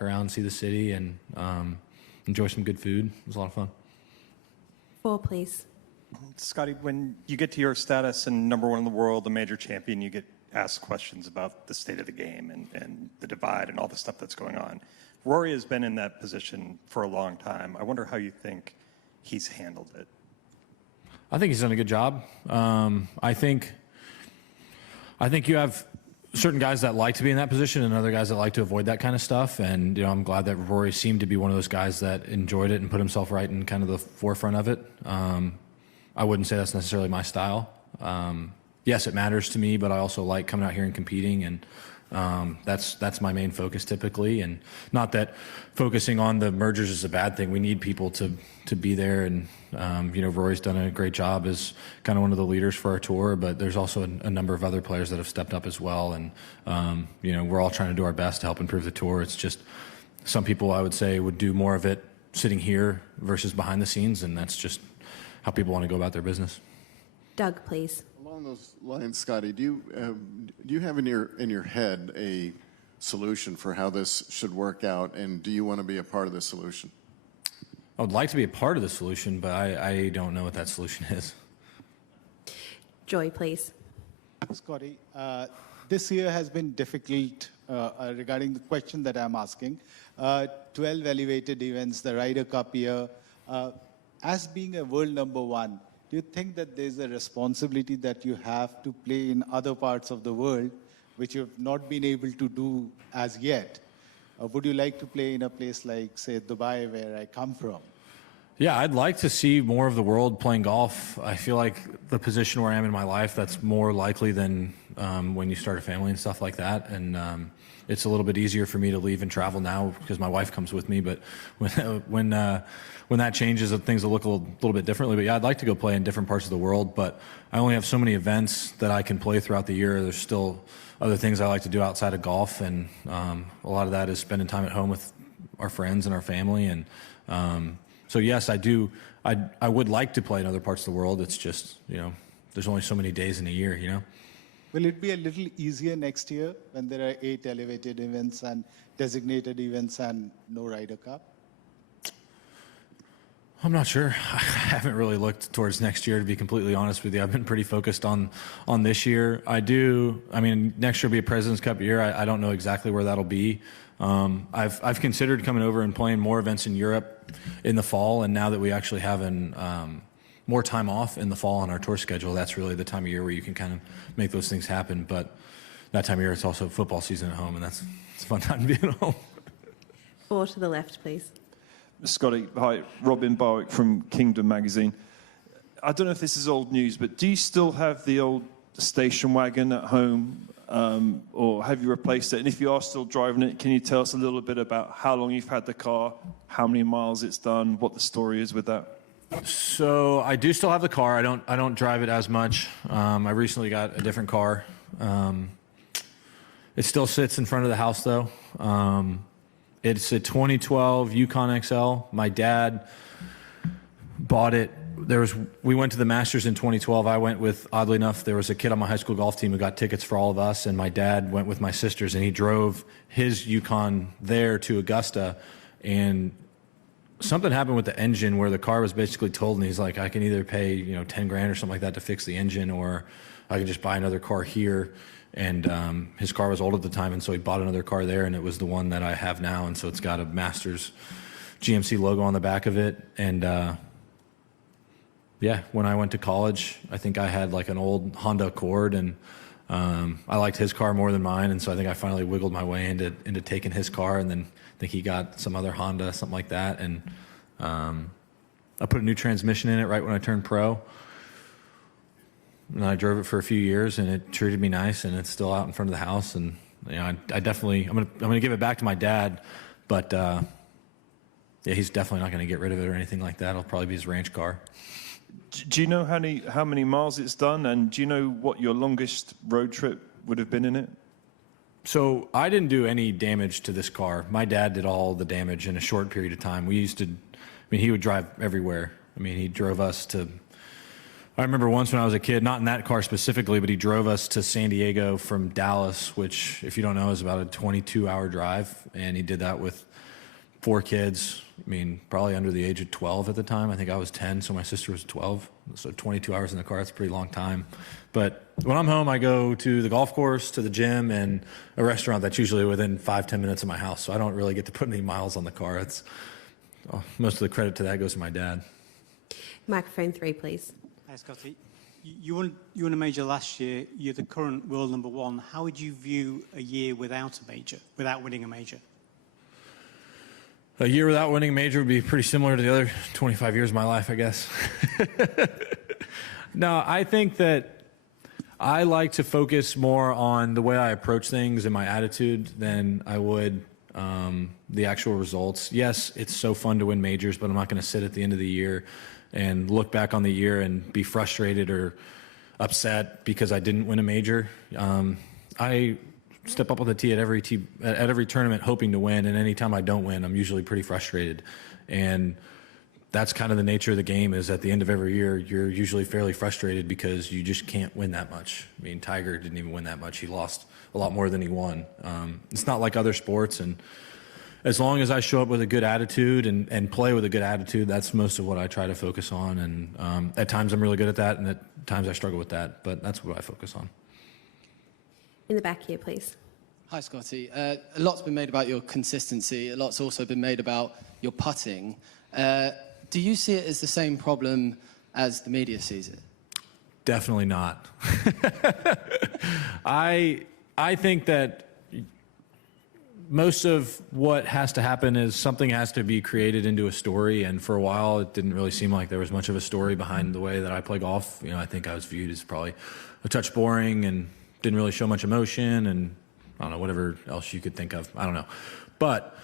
around, see the city, and enjoy some good food. It was a lot of fun. 4, please. Scottie, when you get to your status and number one in the world, a major champion, you get asked questions about the state of the game and the divide and all the stuff that's going on. Rory has been in that position for a long time. I wonder how you think he's handled it. I think he's done a good job. I think you have certain guys that like to be in that position and other guys that like to avoid that kind of stuff. And I'm glad that Rory seemed to be one of those guys that enjoyed it and put himself right in kind of the forefront of it. I wouldn't say that's necessarily my style. Yes, it matters to me, but I also like coming out here and competing, and that's my main focus typically. And not that focusing on the mergers is a bad thing. We need people to be there, and Rory's done a great job as kind of one of the leaders for our tour, but there's also a number of other players that have stepped up as well. And we're all trying to do our best to help improve the tour. It's just some people, I would say, would do more of it sitting here versus behind the scenes, and that's just how people want to go about their business. Doug, please. Along those lines, Scottie, do you have in your head a solution for how this should work out, and do you want to be a part of the solution? I would like to be a part of the solution, but I don't know what that solution is. Joy, please. Scottie, this year has been difficult regarding the question that I'm asking. 12 elevated events, the Ryder Cup year. As being a world number one, do you think that there's a responsibility that you have to play in other parts of the world which you've not been able to do as yet? Would you like to play in a place like, say, Dubai, where I come from? Yeah, I'd like to see more of the world playing golf. I feel like the position where I am in my life, that's more likely than when you start a family and stuff like that. And it's a little bit easier for me to leave and travel now because my wife comes with me. But when that changes, things will look a little bit differently. But yeah, I'd like to go play in different parts of the world. But I only have so many events that I can play throughout the year. There's still other things I like to do outside of golf, and a lot of that is spending time at home with our friends and our family. And so yes, I do. I would like to play in other parts of the world. It's just there's only so many days in a year. Will it be a little easier next year when there are 8 elevated events and designated events and no Ryder Cup? I'm not sure. I haven't really looked towards next year, to be completely honest with you. I've been pretty focused on this year. I mean, next year will be a President's Cup year. I don't know exactly where that'll be. I've considered coming over and playing more events in Europe in the fall, and now that we actually have more time off in the fall on our tour schedule, that's really the time of year where you can kind of make those things happen. But that time of year, it's also football season at home, and it's a fun time to be at home. 4 to the left, please. Scottie, hi, Robin Barwick from Kingdom magazine. I don't know if this is old news, but do you still have the old station wagon at home, or have you replaced it? And if you are still driving it, can you tell us a little bit about how long you've had the car, how many miles it's done, what the story is with that? So I do still have the car. I don't drive it as much. I recently got a different car. It still sits in front of the house though. It's a 2012 Yukon XL. My dad bought it. We went to the Masters in 2012. I went with, oddly enough, there was a kid on my high school golf team who got tickets for all of us, and my dad went with my sisters, and he drove his Yukon there to Augusta, and something happened with the engine where the car was basically told, and he's like, I can either pay 10 grand or something like that to fix the engine, or I can just buy another car here. And his car was old at the time, and so he bought another car there, and it was the one that I have now. And so it's got a Masters GMC logo on the back of it. And yeah, when I went to college, I think I had like an old Honda Accord, and I liked his car more than mine. And so I think I finally wiggled my way into taking his car, and then I think he got some other Honda, something like that. And I put a new transmission in it right when I turned pro. And I drove it for a few years, and it treated me nice, and it's still out in front of the house. And I definitely, I'm gonna give it back to my dad, but yeah, he's definitely not gonna get rid of it or anything like that. It'll probably be his ranch car. Do you know how many miles it's done, and do you know what your longest road trip would have been in it? So I didn't do any damage to this car. My dad did all the damage in a short period of time. He would drive everywhere. I mean, he drove us to I remember once when I was a kid, not in that car specifically, but he drove us to San Diego from Dallas, which, if you don't know, is about a 22-hour drive. And he did that with 4 kids. I mean, probably under the age of 12 at the time. I think I was 10, so my sister was 12. So 22 hours in the car, that's a pretty long time. But when I'm home, I go to the golf course, to the gym, and a restaurant that's usually within 5-10 minutes of my house. So I don't really get to put any miles on the car. Most of the credit to that goes to my dad. Microphone 3, please. Hi, Scottie. You won a major last year. You're the current world number 1. How would you view a year without a major, without winning a major? A year without winning a major would be pretty similar to the other 25 years of my life, I guess. No, I think that I like to focus more on the way I approach things and my attitude than I would the actual results. Yes, it's so fun to win majors, but I'm not going to sit at the end of the year and look back on the year and be frustrated or upset because I didn't win a major. I step up on the tee at every tournament hoping to win, and anytime I don't win, I'm usually pretty frustrated. And that's kind of the nature of the game, is at the end of every year, you're usually fairly frustrated because you just can't win that much. I mean, Tiger didn't even win that much. He lost a lot more than he won. It's not like other sports, and as long as I show up with a good attitude and play with a good attitude, that's most of what I try to focus on. And at times I'm really good at that, and at times I struggle with that, but that's what I focus on. In the back here, please. Hi, Scottie. A lot's been made about your consistency. A lot's also been made about your putting. Do you see it as the same problem as the media sees it? Definitely not. I think that most of what has to happen is something has to be created into a story, and for a while it didn't really seem like there was much of a story behind the way that I play golf. You know, I think I was viewed as probably a touch boring and didn't really show much emotion, and I don't know, whatever else you could think of. I don't know. But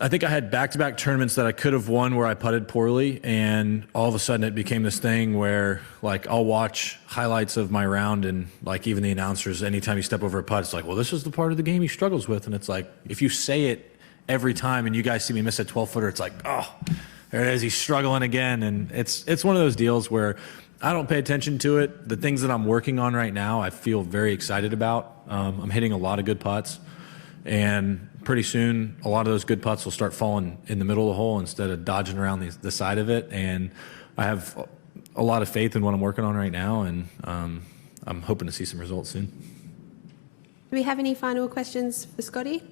I think I had back-to-back tournaments that I could have won where I putted poorly, and all of a sudden it became this thing where, like, I'll watch highlights of my round, and, like, even the announcers, anytime you step over a putt, it's like, well, this is the part of the game he struggles with. And it's like, if you say it every time and you guys see me miss a 12-footer, it's like, oh, there it is, he's struggling again. And it's one of those deals where I don't pay attention to it. The things that I'm working on right now, I feel very excited about. I'm hitting a lot of good putts, and pretty soon a lot of those good putts will start falling in the middle of the hole instead of dodging around the side of it. And I have a lot of faith in what I'm working on right now, and I'm hoping to see some results soon. Do we have any final questions for Scottie?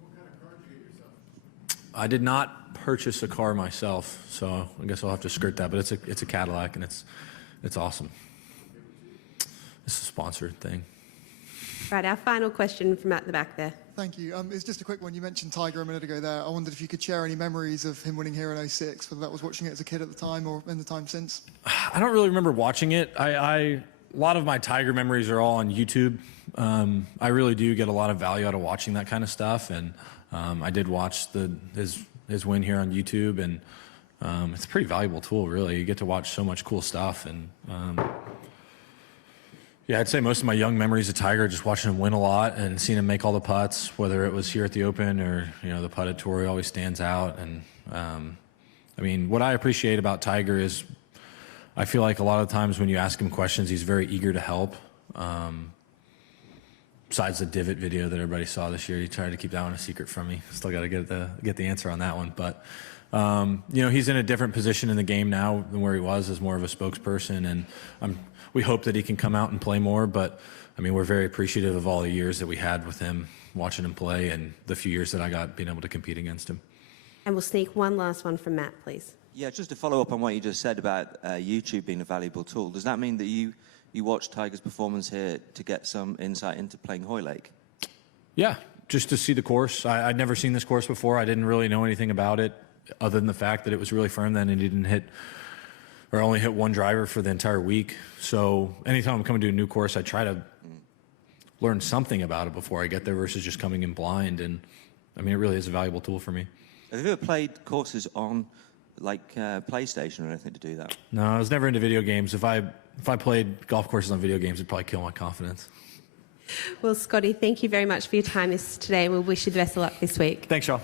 What kind of car did you get yourself? I did not purchase a car myself, so I guess I'll have to skirt that, but it's a Cadillac, and it's awesome. It's a sponsored thing. Right, our final question from at the back there. Thank you. It's just a quick one. You mentioned Tiger a minute ago there. I wondered if you could share any memories of him winning here in '06, whether that was watching it as a kid at the time or in the time since. I don't really remember watching it. A lot of my Tiger memories are all on YouTube. I really do get a lot of value out of watching that kind of stuff, and I did watch his win here on YouTube, and it's a pretty valuable tool, really. You get to watch so much cool stuff, and yeah, I'd say most of my young memories of Tiger, just watching him win a lot and seeing him make all the putts, whether it was here at the Open or, you know, the putted tour, he always stands out. And I mean, what I appreciate about Tiger is I feel like a lot of times when you ask him questions, he's very eager to help. Besides the divot video that everybody saw this year, he tried to keep that one a secret from me. Still got to get the answer on that one. But you know, he's in a different position in the game now than where he was as more of a spokesperson, and we hope that he can come out and play more. But I mean, we're very appreciative of all the years that we had with him, watching him play, and the few years that I got being able to compete against him. And we'll sneak one last one from Matt, please. Yeah, just to follow up on what you just said about YouTube being a valuable tool, does that mean that you watch Tiger's performance here to get some insight into playing Hoylake? Yeah, just to see the course. I'd never seen this course before. I didn't really know anything about it other than the fact that it was really firm then, and he didn't hit or only hit one driver for the entire week. So anytime I'm coming to a new course, I try to learn something about it before I get there versus just coming in blind. And I mean, it really is a valuable tool for me. Have you ever played courses on like PlayStation or anything to do that? No, I was never into video games. If I played golf courses on video games, it'd probably kill my confidence. Well, Scottie, thank you very much for your time today. We'll wish you the best of luck this week. Thanks, y'all.